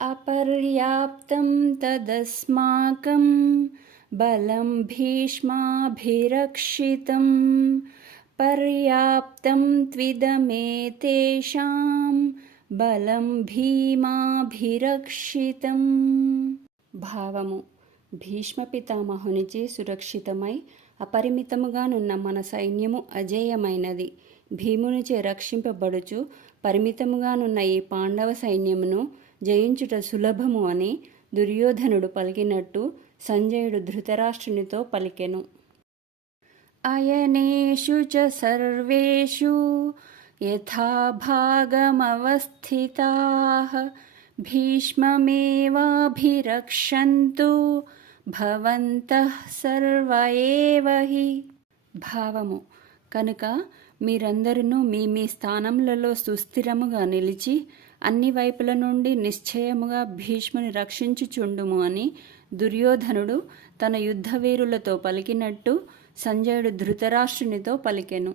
అపర్యాప్తం తదస్మాకం బలం భీష్మాభిరక్షితం పర్యాప్తం త్విదమేతేషాం బలం భీమాభిరక్షితం. భావము: భీష్మ పితామహునిచే సురక్షితమై అపరిమితముగానున్న మన సైన్యము అజేయమైనది. భీమునిచే రక్షింపబడుచు పరిమితముగానున్న ఈ పాండవ సైన్యమును జయించుట సులభము అని దుర్యోధనుడు పలికినట్టు సంజయుడు ధృతరాష్ట్రునితో పలికెను. అయనేషు చ సర్వేషు యథాభాగమవస్థితాః భీష్మమేవాభిరక్షन्तు భవంతః సర్వ ఏవ హి. భావము: కనుక మీరందరూ మీ మీ స్థానములలో సుస్థిరముగా నిలిచి అన్ని వైపుల నుండి నిశ్చయముగా భీష్ముని రక్షించుచుండుము అని దుర్యోధనుడు తన యుద్ధవీరులతో పలికినట్టు సంజయుడు ధృతరాష్ట్రునితో పలికెను.